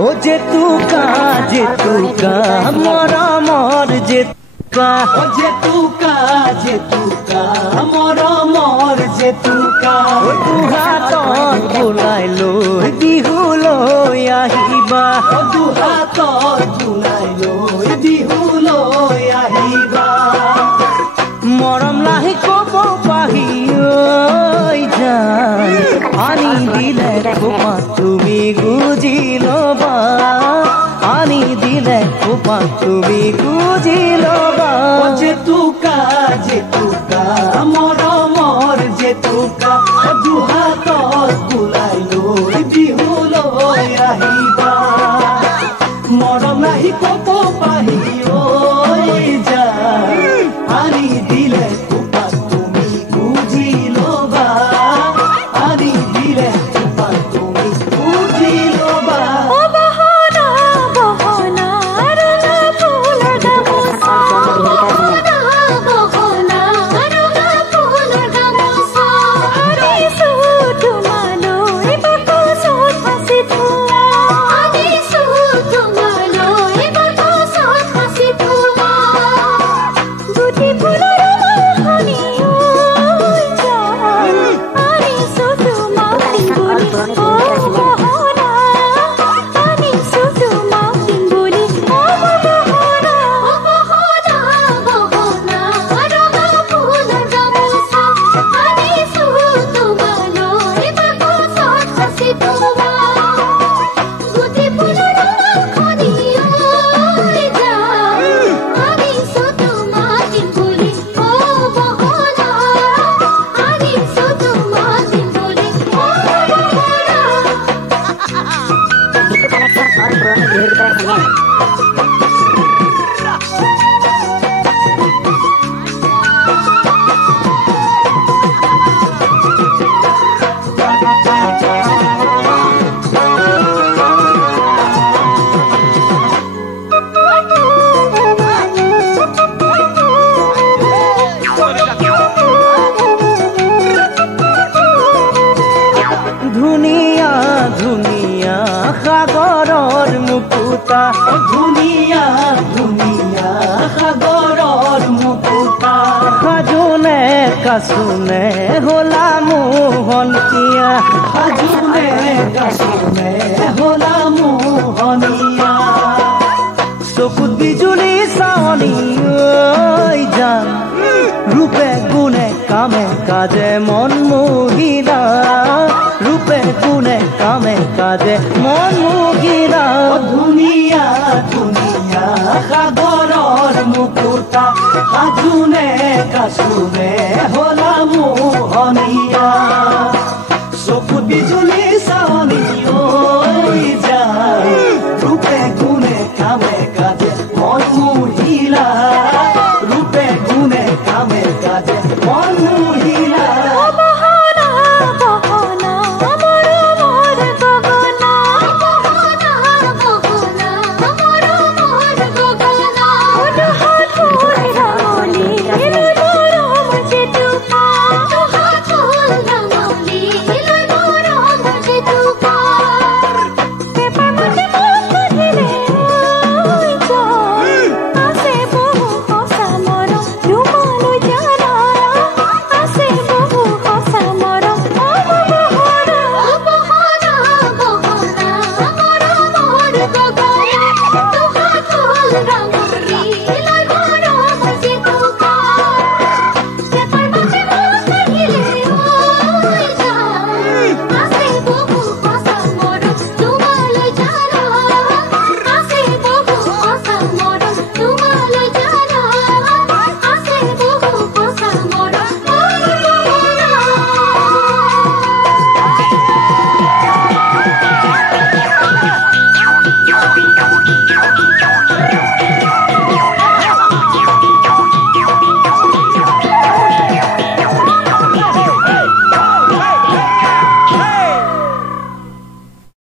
ओ जेतुका जेतुका मरमर जेतुका ओ जेतुका मरमर जेतुका ओ दुहातत बुलाई লৈ बिहुলৈ আহিবা ओ दुहातत बुलाई লৈ बिहुলৈ আহিবা মৰম লাহি কব পাহি ঐ জান আনি দিলে খোপা তুমি গুজি লবা আনি দিলে খোপা তুমি গুজি লবা যেতুকা যেতুকা মৰমৰ যেতুকা দুহাতত বুলাই লৈ বিহুলৈ আহিবা মৰম নাহি কব পাহি ঐ জান আনি দিলে খোপা তুমি গুজি লবা আনি দিলে খোপা তুমি গুজি লবা ধুনিয়া ধুনিয়া সাগৰৰ মুকুতা ধুনিয়া ধুনিয়া সাগৰৰ মুকুতা সাজোনে কাচোনে হলা মোহনীয়া সাজোনে কাচোনে হলা মোহনীয়া চকুত বিজুলী চাৱনি ঐ জান ৰূপে গুণে কামে কাজে মন মোহিলা ৰূপে গুণে কামে কাজে মন মুগিৰা ধুনিয়া ধুনিয়া সাগৰৰ মুকুতা সাজোনে কাচোনে হলা মোহনীয়া চকুত বিজুলী